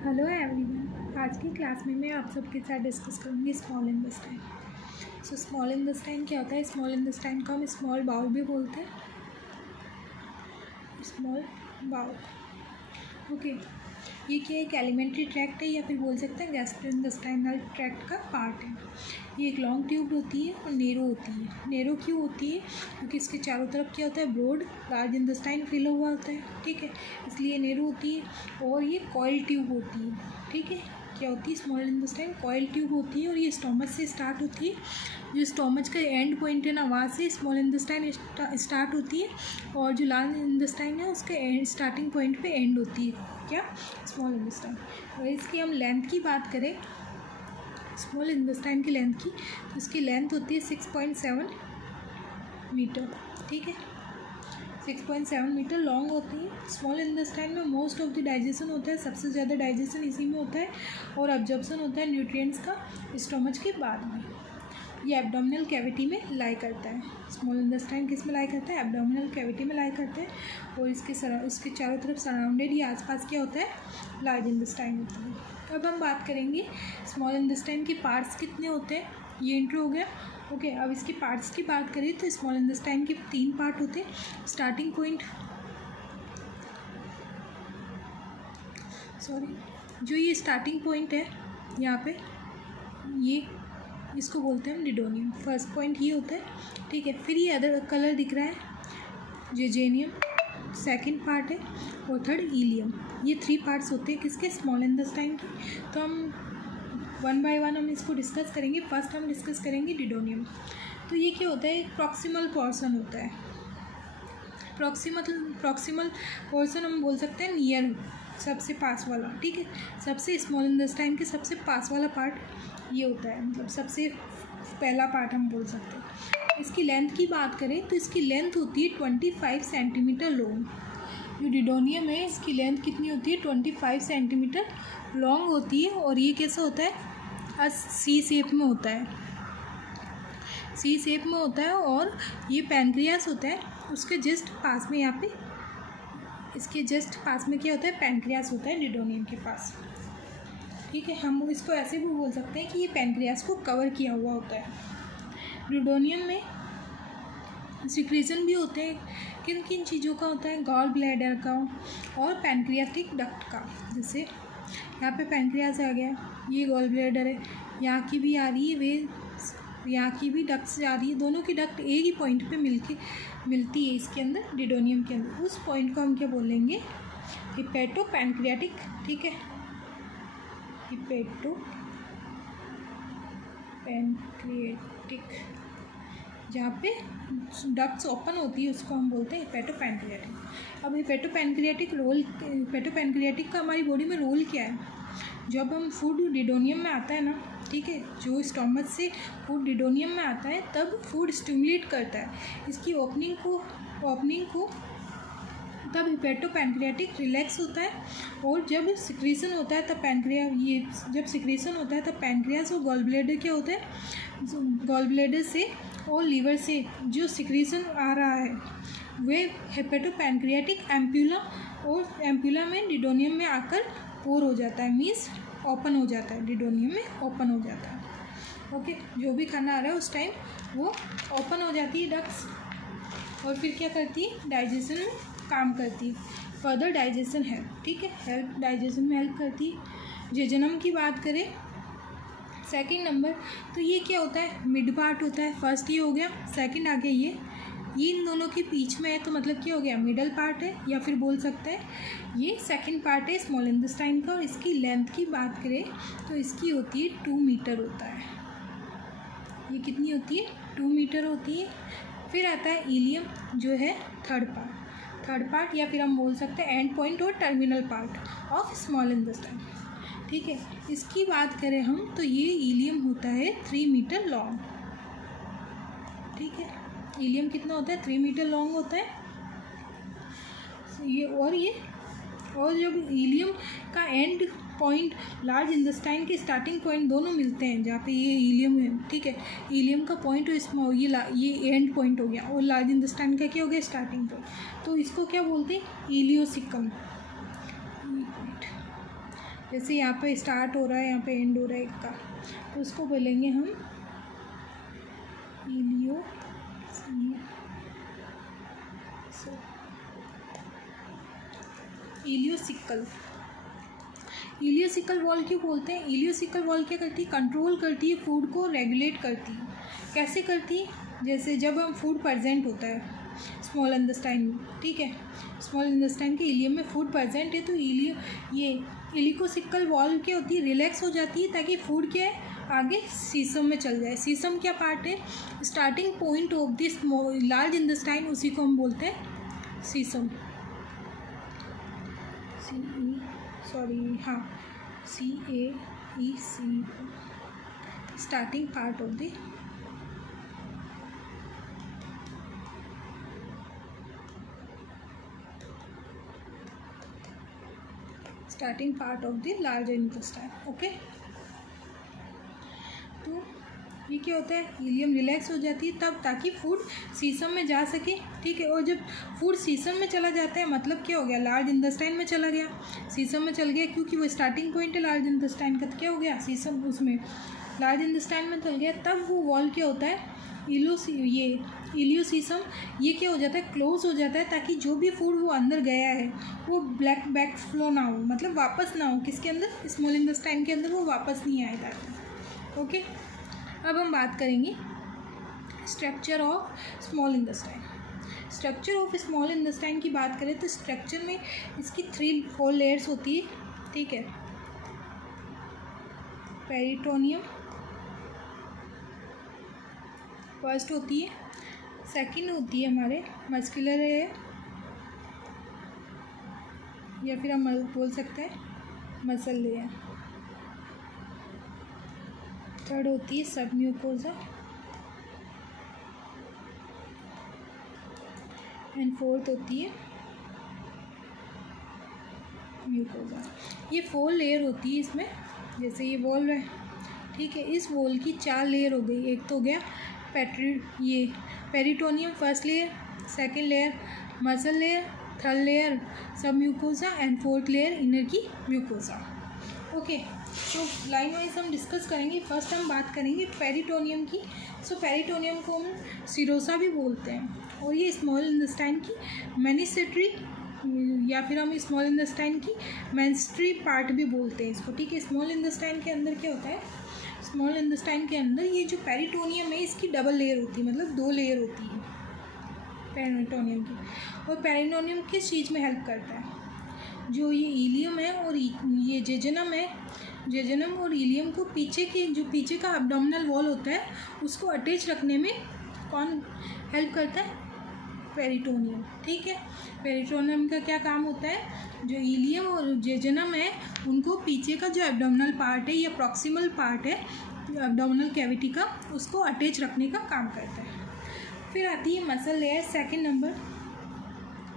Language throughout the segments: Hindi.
हेलो एवरीवन, आज की क्लास में मैं आप सबके साथ डिस्कस करूँगी small intestine. So small intestine क्या होता है? स्मॉल इंटेस्टाइन को हम स्मॉल बाउल भी बोलते हैं, स्मॉल बाउल। ओके, ये क्या एक एलिमेंट्री ट्रैक्ट है या फिर बोल सकते हैं गैस्ट्रोइंटेस्टाइनल ट्रैक्ट का पार्ट है। ये एक लॉन्ग ट्यूब होती है और नेरो होती है। नेरो क्यों होती है? क्योंकि इसके चारों तरफ क्या होता है, ब्रॉड लार्ज इंटेस्टाइन फैला हुआ होता है, ठीक है, इसलिए नेरो होती है। और ये कॉइल ट्यूब होती है, ठीक है। क्या होती है? स्मॉल इंटेस्टाइन कॉइल ट्यूब होती है और ये स्टोमच से स्टार्ट होती है। जो स्टोमच का एंड पॉइंट है ना, वहाँ से स्मॉल इंटेस्टाइन स्टार्ट होती है और जो लार्ज इंटेस्टाइन है उसके स्टार्टिंग पॉइंट पे एंड होती है। क्या? Small intestine. और इसकी हम लेंथ की बात करें, स्मॉल इंटेस्टाइन की लेंथ की, तो इसकी लेंथ होती है 6.7 मीटर, ठीक है। 6.7 मीटर लॉन्ग होती है। स्मॉल इंटेस्टाइन में मोस्ट ऑफ द डाइजेशन होता है, सबसे ज़्यादा डाइजेशन इसी में होता है और अब्जॉर्प्शन होता है न्यूट्रिएंट्स का स्टोमच के बाद में। ये एब्डोमिनल कैविटी में लाई करता है। स्मॉल इंटेस्टाइन किस में लाई करता है? एब्डोमिनल कैविटी में लाई करता है और इसके चारों तरफ सराउंडेड या आसपास क्या होता है? लार्ज इंटेस्टाइन होता है। अब हम बात करेंगे स्मॉल इंटेस्टाइन के पार्ट्स कितने होते हैं। ये इंट्रो हो गया। ओके, अब इसके पार्ट्स की बात करें तो स्मॉल इंटेस्टाइन के 3 पार्ट होते हैं। स्टार्टिंग पॉइंट, जो ये स्टार्टिंग पॉइंट है यहाँ पे, ये इसको बोलते हैं हम डिडोनियम। फर्स्ट पॉइंट ये होता है, ठीक है। फिर ये अदर कलर दिख रहा है जेजेनियम, सेकंड पार्ट है, और थर्ड इलियम। ये 3 पार्ट्स होते हैं किसके? स्मॉल इंटेस्टाइन के। तो हम वन बाय वन हम इसको डिस्कस करेंगे। फर्स्ट हम डिस्कस करेंगे डिडोनियम। तो ये क्या होता है? एक प्रॉक्सिमल पोर्शन होता है। प्रॉक्सिमल पोर्शन हम बोल सकते हैं नियर, सबसे पास वाला, ठीक है। सबसे स्मॉल इंटेस्टाइन के सबसे पास वाला पार्ट ये होता है, मतलब सबसे पहला पार्ट हम बोल सकते हैं। इसकी लेंथ की बात करें तो इसकी लेंथ होती है 25 सेंटीमीटर लॉन्ग। जो डिडोनियम है इसकी लेंथ कितनी होती है? 25 सेंटीमीटर लॉन्ग होती है। और ये कैसा होता है? सी शेप में होता है, सी शेप में होता है। और ये पैनक्रियास होता है, उसके जस्ट पास में, यहाँ पे इसके जस्ट पास में क्या होता है? पैनक्रियास होता है डिडोनियम के पास, ठीक है। हम इसको ऐसे भी बोल सकते हैं कि ये पैनक्रियास को कवर किया हुआ होता है। डिडोनियम में सिक्रीशन भी होते हैं। किन किन चीज़ों का होता है? गॉल ब्लैडर का और पैनक्रियाटिक डक्ट का। जैसे यहाँ पे पैनक्रियास आ गया, ये गॉल ब्लैडर है, यहाँ की भी आ रही है, वे यहाँ की भी डक्ट से आ रही है। दोनों की डक्ट एक ही पॉइंट पे मिलती है इसके अंदर, डिडोनियम के अंदर। उस पॉइंट को हम क्या बोलेंगे? हिपेटो पैनक्रियाटिक, ठीक है। हिपेटो पैनक्रियाटिक, जहाँ पे डक्ट्स ओपन होती है उसको हम बोलते हैं हिपेटो पैनक्रियाटिक। अब हिपेटो पैनक्रियाटिक का हमारी बॉडी में रोल क्या है? जब हम फूड डिडोनियम में आता है ना, ठीक है, जो स्टोमच से फूड डिडोनियम में आता है तब फूड स्टिमुलेट करता है इसकी ओपनिंग को तब हिपेटो पैनक्रियाटिक रिलैक्स होता है। और जब सिक्रीशन होता है तब जब सिक्रीशन होता है तब पैनक्रियास और गॉल ब्लैडर क्या होता है? गॉल ब्लैडर से और लीवर से जो सिक्रीशन आ रहा है वे हिपेटो पैनक्रियाटिक एम्प्यूला, और एम्प्यूला में डिडोनियम में आकर पोर हो जाता है, मीन्स ओपन हो जाता है, डिडोनियम में ओपन हो जाता है। ओके, जो भी खाना आ रहा है उस टाइम वो ओपन हो जाती है डक्ट्स, और फिर क्या करती है? डाइजेशन में काम करती है, फर्दर डाइजेशन हेल्प, ठीक है, डाइजेशन में हेल्प करती है। जेजनम की बात करें सेकंड नंबर, तो ये क्या होता है? मिड पार्ट होता है। फर्स्ट ये हो गया, सेकंड आ गया ये इन दोनों के बीच में है, तो मतलब क्या हो गया? मिडल पार्ट है, या फिर बोल सकते हैं ये सेकंड पार्ट है स्मॉल इंटेस्टाइन का। और इसकी लेंथ की बात करें तो इसकी होती है 2 मीटर होता है। ये कितनी होती है? 2 मीटर होती है। फिर आता है इलियम, जो है थर्ड पार्ट, या फिर हम बोल सकते हैं एंड पॉइंट और terminal part of small intestine, ठीक है। इसकी बात करें हम तो ये इलियम होता है 3 मीटर लॉन्ग, ठीक है। इलियम कितना होता है? 3 मीटर लॉन्ग होता है ये। और जब इलियम का एंड पॉइंट लार्ज इंटेस्टाइन के स्टार्टिंग पॉइंट दोनों मिलते हैं, जहाँ पे ये इलियम है, ठीक है, इलियम का पॉइंट और स्मॉल ये एंड पॉइंट हो गया, और लार्ज इंटेस्टाइन का क्या हो गया? Starting point. तो इसको क्या बोलते हैं? इलियोसिकम। जैसे यहाँ पे स्टार्ट हो रहा है, यहाँ पे एंड हो रहा है एक का, तो उसको बोलेंगे हम इलियोसिकल। इलियोसिकल वॉल क्यों बोलते हैं? इलियोसिकल वॉल क्या करती है? कंट्रोल करती है, फूड को रेगुलेट करती है। कैसे करती है? जैसे जब हम फूड प्रेजेंट होता है स्मॉल इंटेस्टाइन में, ठीक है, स्मॉल इंटेस्टाइन के इलियम में फूड प्रेजेंट है, तो इलियोसिकल वॉल क्या होती है? रिलैक्स हो जाती है ताकि फूड क्या है आगे सीसम में चल जाए। सीसम क्या पार्ट है? Starting point of this large intestine, उसी को हम बोलते हैं सीसम। CAEC, starting part of the large intestine. Okay, तो ये क्या होता है? इलियम रिलैक्स हो जाती है तब, ताकि फूड सीसम में जा सके, ठीक है। और जब फूड सीसम में चला जाता है मतलब क्या हो गया? लार्ज इंटेस्टाइन में चला गया, सीसम में चल गया, क्योंकि वो स्टार्टिंग पॉइंट है लार्ज इंटेस्टाइन का, तो क्या हो गया? सीसम, उसमें लार्ज इंटेस्टाइन में चल गया। तब वो वॉल क्या होता है? इलियोसीसम, ये क्या हो जाता है? क्लोज हो जाता है, ताकि जो भी फूड वो अंदर गया है वो ब्लैक बैक फ्लो ना हो, मतलब वापस ना हो किसके अंदर? स्मॉल इंटेस्टाइन के अंदर वो वापस नहीं आएगा। ओके, अब हम बात करेंगे structure of small intestine. Structure of small intestine की बात करें तो स्ट्रक्चर में इसकी 3-4 लेयर्स होती है, ठीक है। पेरिटोनियम फर्स्ट होती है, सेकंड होती है हमारे मस्कुलर लेयर, या फिर हम बोल सकते हैं मसल लेयर। थर्ड होती है सब म्यूकोजा, एंड फोर्थ होती है म्यूकोजा। ये 4 लेयर होती है इसमें। जैसे ये वॉल है, ठीक है, इस वॉल की 4 लेयर हो गई। एक तो हो गया peritoneum first layer, second layer muscle layer, third layer submucosa, and fourth layer inner की म्यूकोजा। ओके, तो लाइन वाइज हम डिस्कस करेंगे। फर्स्ट हम बात करेंगे पेरिटोनियम की। सो पेरिटोनियम को हम सिरोसा भी बोलते हैं, और ये स्मॉल इंटेस्टाइन की मेनिस्ट्री, या फिर हम स्मॉल इंटेस्टाइन की मेंस्ट्री पार्ट भी बोलते हैं इसको, ठीक है। स्मॉल इंटेस्टाइन के अंदर क्या होता है? स्मॉल इंटेस्टाइन के अंदर ये जो पेरिटोनियम है इसकी डबल लेयर होती है, मतलब 2 लेयर होती है पेरिटोनियम की। और पेरिटोनियम किस चीज़ में हेल्प करता है? जो ये इलियम है और ये जेजनम है, जेजनम और इलियम को पीछे का एब्डोमिनल वॉल होता है उसको अटैच रखने में कौन हेल्प करता है? पेरिटोनियम, ठीक है। पेरिटोनियम का क्या काम होता है? जो इलियम और जेजनम है उनको पीछे का जो एब्डोमिनल पार्ट है या प्रॉक्सिमल पार्ट है एब्डोमिनल कैविटी का, उसको अटैच रखने का काम करता है। फिर आती है मसल लेयर सेकंड नंबर।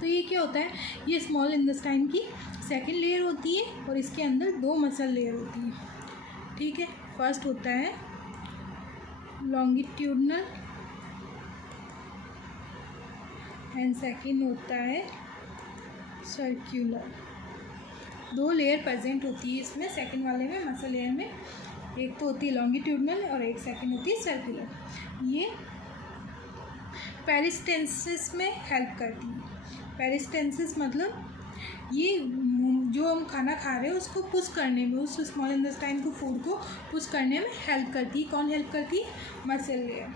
तो ये क्या होता है? ये स्मॉल इंटेस्टाइन की सेकंड लेयर होती है और इसके अंदर 2 मसल लेयर होती है, ठीक है। फर्स्ट होता है लॉन्गिट्यूडनल एंड सेकंड होता है सर्कुलर। 2 लेयर प्रेजेंट होती है इसमें, सेकंड वाले में मसल लेयर में। एक तो होती है लॉन्गिट्यूडनल और एक सेकंड होती है सर्कुलर। ये पेरिस्टेंसिस में हेल्प करती है। पेरिस्टेंसिस मतलब ये जो हम खाना खा रहे हैं उसको पुश करने में, उस स्मॉल इंटेस्टाइन को फूड को पुश करने में हेल्प करती है। कौन हेल्प करती है? Muscle layer.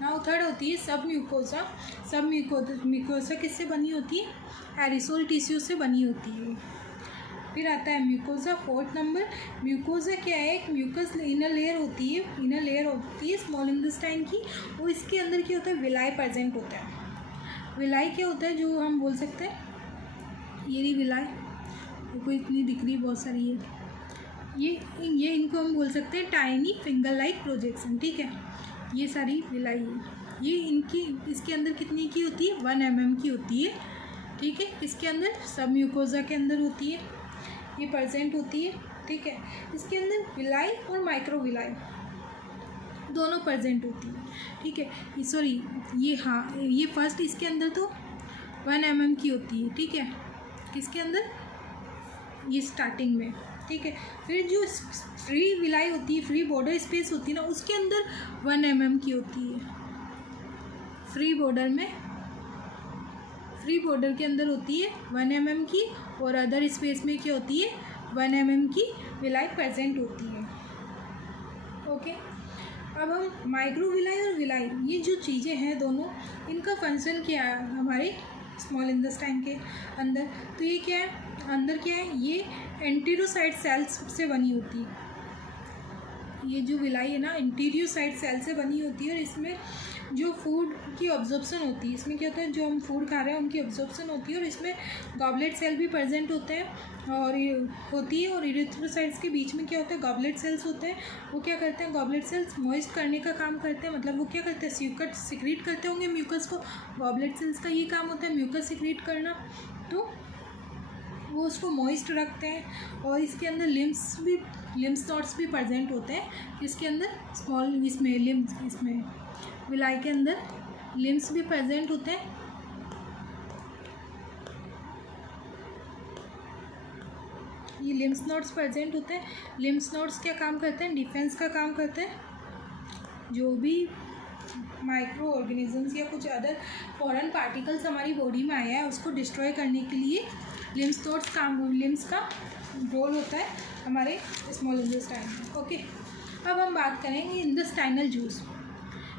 नाउ थर्ड होती है सब म्यूकोसा। सब म्यूकोसा किससे बनी होती है? एरिसोल टिश्यू से बनी होती है। फिर आता है म्यूकोसा फोर्थ नंबर। म्यूकोसा क्या है? एक म्यूकस इनर लेयर होती है, इनर लेयर होती है स्मॉल इंटेस्टाइन की, और इसके अंदर क्या होता है? विलाई प्रेजेंट होता है। विलाई क्या होता है? जो हम बोल सकते हैं ये रही विलाई, देखो इतनी दिख रही, बहुत सारी है ये इनको हम बोल सकते हैं टाइनी फिंगर लाइक प्रोजेक्शन, ठीक है। ये सारी विलाई है, ये इसके अंदर कितनी की होती है? 1 mm की होती है, ठीक है। इसके अंदर सब म्यूकोजा के अंदर होती है, ये प्रेजेंट होती है, ठीक है। इसके अंदर विलाई और माइक्रो विलाई दोनों प्रेजेंट होती है, ठीक है। सॉरी ये फर्स्ट इसके अंदर तो 1 mm की होती है, ठीक है। किसके अंदर? ये स्टार्टिंग में, ठीक है। फिर जो फ्री विलाई होती है, फ्री बॉर्डर स्पेस होती है ना, उसके अंदर 1 mm की होती है। फ्री बॉर्डर के अंदर होती है 1 mm की, और अदर स्पेस में क्या होती है 1 mm की विलाई प्रेजेंट होती है। ओके, अब हम माइक्रोविलाई और विलाई, ये जो चीज़ें हैं दोनों, इनका फंक्शन क्या है हमारे स्मॉल इंटेस्टाइन के अंदर। तो ये क्या है, अंदर क्या है, ये एंटेरोसाइट सेल्स से बनी होती है। ये जो विलाई है ना, एंटेरोसाइट सेल से बनी होती है, और इसमें जो फूड की ऑब्जॉर्प्शन होती है, इसमें क्या होता है, जो हम फूड खा रहे हैं उनकी ऑब्जॉर्प्शन होती है, और इसमें गॉबलेट सेल भी प्रेजेंट होते हैं और होती है। और इरिथ्रोसाइट्स के बीच में क्या होता है, गॉबलेट सेल्स होते हैं। वो क्या करते हैं, गॉबलेट सेल्स मॉइस्ट करने का काम करते हैं, मतलब वो क्या करते हैं, म्यूकस सिक्रीट करते होंगे म्यूकस को। गॉबलेट सेल्स का ये काम होता है म्यूकस सिक्रीट करना, तो वो उसको मॉइस्ट रखते हैं। और इसके अंदर लिम्स नोड्स भी प्रेजेंट होते हैं, इसके अंदर स्मॉल इसमें विलाई के अंदर लिम्स भी प्रेजेंट होते हैं। ये लिम्स नोड्स प्रेजेंट होते हैं। लिम्स नोड्स क्या काम करते हैं, डिफेंस का काम करते हैं। जो भी माइक्रो ऑर्गेनिजम्स या कुछ अदर फॉरेन पार्टिकल्स हमारी बॉडी में आया है, उसको डिस्ट्रॉय करने के लिए लिम्स का रोल होता है हमारे स्मॉल इंटेस्टाइन में। ओके, अब हम बात करेंगे इंटेस्टाइनल जूस।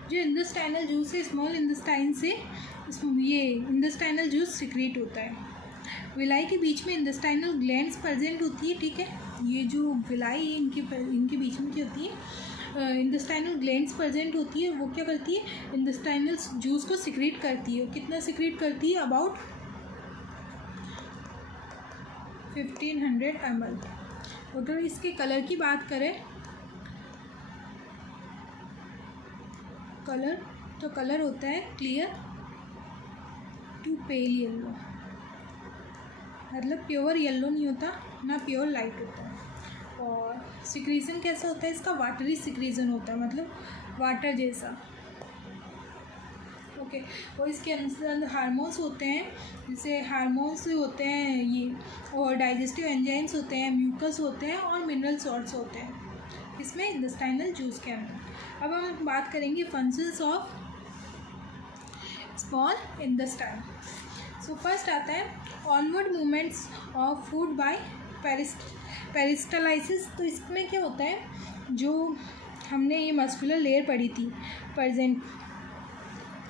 जो इंटेस्टाइनल जूस है, स्मॉल इंटेस्टाइन से ये इंटेस्टाइनल जूस सिक्रेट होता है। विलाई के बीच में इंटेस्टाइनल ग्लैंड्स प्रेजेंट होती है, ठीक है। ये जो विलाई है, इनके बीच में क्या होती है, इंटेस्टाइनल ग्लैंड्स प्रेजेंट होती है। वो क्या करती है, इंटेस्टाइनल जूस को सिक्रेट करती है। कितना सिक्रेट करती है, अबाउट 1500 ml। अगर इसके कलर की बात करें, कलर होता है क्लियर टू पेल येलो, मतलब प्योर येलो नहीं होता ना, प्योर लाइट होता है। और सिक्रीजन कैसा होता है इसका, वाटरी सिक्रीजन होता है, मतलब वाटर जैसा। ओके, और इसके अंदर हार्मोन्स होते हैं, जैसे हार्मोन्स होते हैं ये, और डाइजेस्टिव एंजाइम्स होते हैं, म्यूकस होते हैं, और मिनरल सॉल्ट्स होते हैं इसमें इंटेस्टाइनल जूस के अंदर। अब हम बात करेंगे functions of small intestine. So first आता है onward movements of food by peristalsis. तो इसमें क्या होता है, जो हमने ये मस्कुलर लेयर पढ़ी थी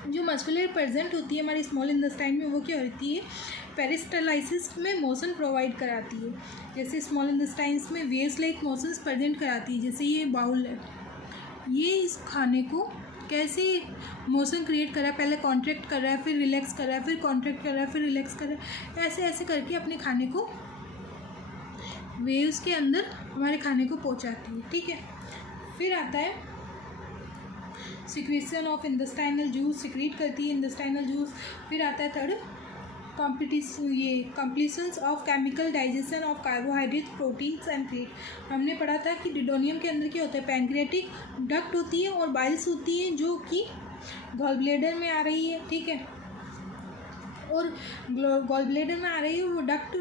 जो मस्कुलर प्रेजेंट होती है हमारी स्मॉल इंटेस्टाइन में, वो क्या होती है, पेरिस्टलाइसिस में मोशन प्रोवाइड कराती है। जैसे स्मॉल इंटेस्टाइन्स में वेव्स लाइक मोशंस प्रेजेंट कराती है। जैसे ये बाउल है, ये इस खाने को कैसे मोशन क्रिएट कर रहा है, पहले कॉन्ट्रैक्ट कर रहा है, फिर रिलैक्स कर रहा है, फिर कॉन्ट्रैक्ट कर रहा है, फिर रिलैक्स कर रहा है, ऐसे करके अपने खाने को वेव्स के अंदर हमारे खाने को पहुंचाती है, ठीक है। फिर आता है secretion of intestinal juice, secrete करती है इंटेस्टाइनल जूस। फिर आता है third completions of chemical digestion of carbohydrate, proteins and fat. हमने पढ़ा था कि डिडोनियम के अंदर क्या होता है, पैंक्रियाटिक डक्ट होती है और बाइल्स होती है, जो कि गॉल ब्लैडर में आ रही है, ठीक है। और गॉल ब्लैडर में आ रही है, वो डक्ट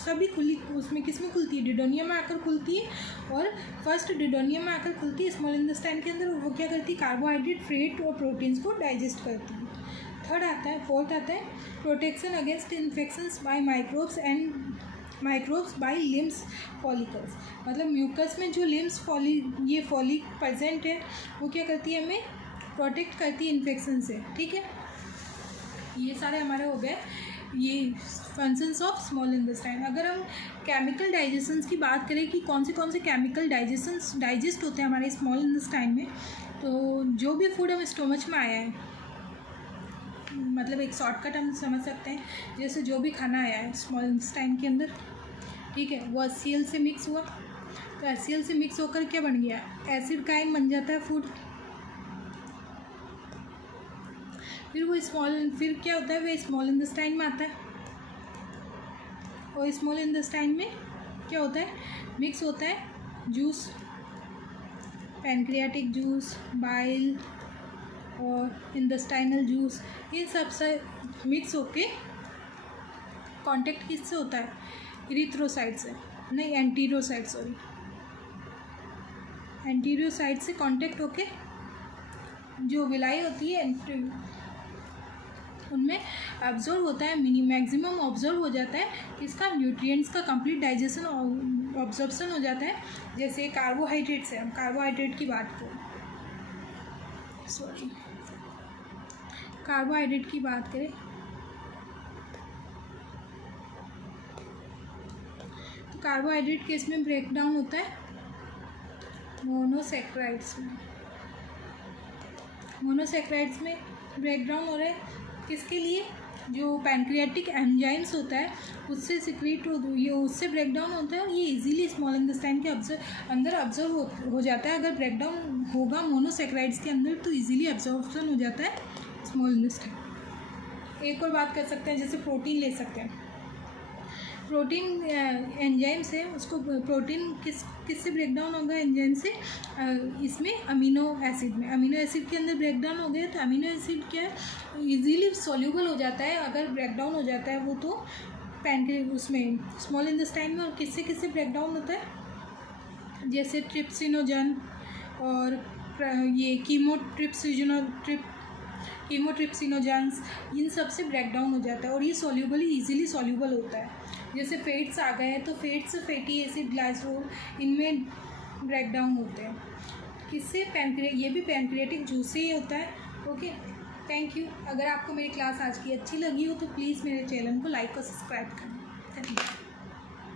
सभी खुली, उसमें किस में खुलती है, डिडोनियम में आकर खुलती है। और फर्स्ट डिडोनियम में आकर खुलती है स्मॉल इंटेस्टाइन के अंदर। वो क्या करती है, कार्बोहाइड्रेट, फैट और प्रोटीन्स को डाइजेस्ट करती है। फोर्थ आता है protection against infections by microbes by lymph follicles. मतलब म्यूकस में जो ये फॉलिक प्रेजेंट है, वो क्या करती है, हमें प्रोटेक्ट करती है इन्फेक्शन से, ठीक है। ये सारे हमारे हो गए ये फंक्शंस ऑफ स्मॉल इंटेस्टाइन। अगर हम केमिकल डाइजेशंस की बात करें कि कौन से केमिकल डाइजेस्ट होते हैं हमारे स्मॉल इंटेस्टाइन में, तो जो भी फूड हम स्टोमच में आया है, मतलब एक शॉर्टकट हम समझ सकते हैं, जैसे जो भी खाना आया है स्मॉल इंटेस्टाइन के अंदर, ठीक है, वो HCl से मिक्स हुआ, तो HCl से मिक्स होकर क्या बन गया, एसिड काइन बन जाता है फूड। फिर क्या होता है, वो स्मॉल इंटेस्टाइन में आता है, और स्मॉल इंटेस्टाइन में क्या होता है, मिक्स होता है जूस, पैनक्रियाटिक जूस, बाइल और इंटेस्टाइनल जूस, इन सब से मिक्स होके कांटेक्ट किससे होता है, इरिथ्रोसाइट से, नहीं, anterior side, sorry, anterior side से कांटेक्ट होके जो विलाई होती है उनमें ऑब्जर्व होता है, मैक्सिमम ऑब्जर्व हो जाता है, इसका न्यूट्रिएंट्स का कंप्लीट डाइजेशन ऑब्जर्प्शन हो जाता है। जैसे कार्बोहाइड्रेट से, हम कार्बोहाइड्रेट की बात करें, सॉरी, कार्बोहाइड्रेट की बात करें तो कार्बोहाइड्रेट केस में ब्रेक डाउन होता है मोनोसैकेराइड्स में। मोनोसैकेराइड्स में ब्रेक डाउन हो रहा है किसके लिए, जो पैंक्रियाटिक एंजाइम्स होता है उससे सिक्रीट ये उससे ब्रेक डाउन होता है, और ये इजीली स्मॉल इंटेस्टाइन के अंदर ऑब्जर्व हो जाता है। अगर ब्रेक डाउन होगा मोनोसैकेराइड्स के अंदर तो इजीली अब्जॉर्प्शन हो जाता है स्मॉल इंटेस्टाइन। एक और बात कर सकते हैं, जैसे प्रोटीन ले सकते हैं, प्रोटीन एंजाइम्स है, उसको प्रोटीन किससे ब्रेक डाउन होगा, एंजाइम से, इसमें अमीनो एसिड में, अमीनो एसिड के अंदर ब्रेक डाउन हो गया तो अमीनो एसिड क्या है, इजीली सॉल्यूबल हो जाता है अगर ब्रेक डाउन हो जाता है वो, तो उसमें स्मॉल इंटेस्टाइन में। और किससे ब्रेक डाउन होता है, जैसे ट्रिप्सिनोजन और ये कीमोट्रिप्सिनोजेंस, इन सब से ब्रेक डाउन हो जाता है और ये इजीली सॉल्यूबल होता है। जैसे फेट्स आ गए हैं तो फेट्स, फैटी एसिड, ग्लाइसरोल, इनमें ब्रेक डाउन होते हैं। किससे, ये भी पैंक्रियाटिक जूस से ही होता है। Okay, thank you. अगर आपको मेरी क्लास आज की अच्छी लगी हो तो प्लीज़ मेरे चैनल को लाइक और सब्सक्राइब करें। Thank you.